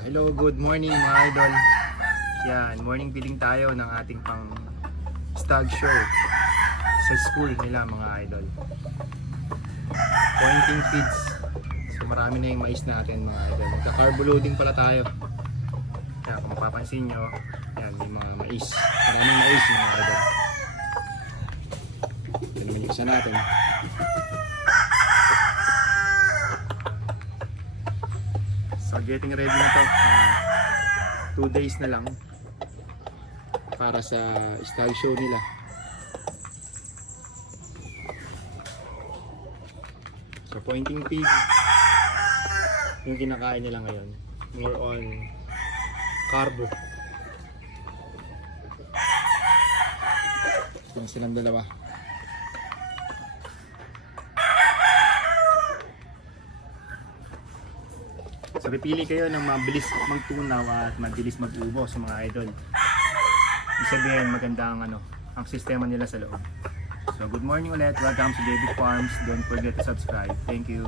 Hello, good morning mga idol. Yan, morning feeding tayo ng ating pang stag show sa school nila mga idol. Pointing feeds. So marami na yung mais natin mga idol. Magka-carbo loading pala tayo. Yan, kung mapapansin nyo, yan, may mga mais. Maraming mais mga idol. Ito naman yung isa natin. So getting ready na to. 2 days na lang para sa stag show nila. So pointing pig yung kinakain nila ngayon. More on carbo. Yan silang dalawa. So pipili kayo ng mabilis magtunaw at mabilis mag-ubo sa mga idol. Ibig sabihin maganda ang sistema nila sa loob. So good morning ulit. Welcome to JB Farms. Don't forget to subscribe. Thank you.